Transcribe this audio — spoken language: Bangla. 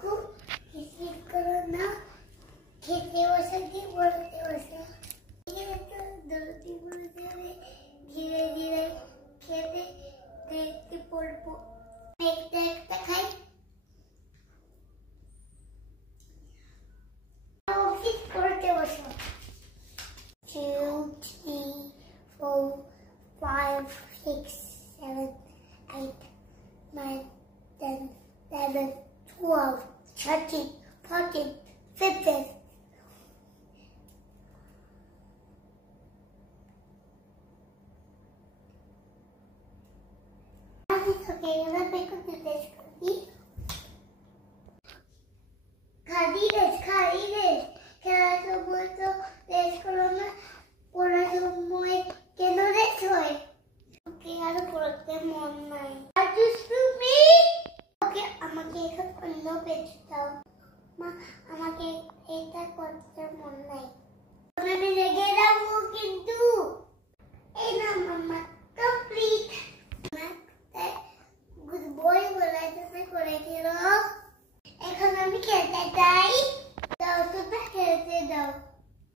খুব কিসমিস করো না, খেতে বসে কি বলতে বসে বলতে হবে, ধীরে ধীরে খেতে দেখতে পড়বো, একটা একটা খাই। করতে বসো 2 3 4 5 6 7 8 9 10 11 12 13 14 15 Okay, ahora voy con tu descubrí. Jardines, que ahora son muerto descolona por eso muy que no deshoy. Okay, ahora por este monai. Are you stupid? Okay, আমাকে এখন অন্য পেজ দাও। মা আমাকে এটা করতে মন নাই।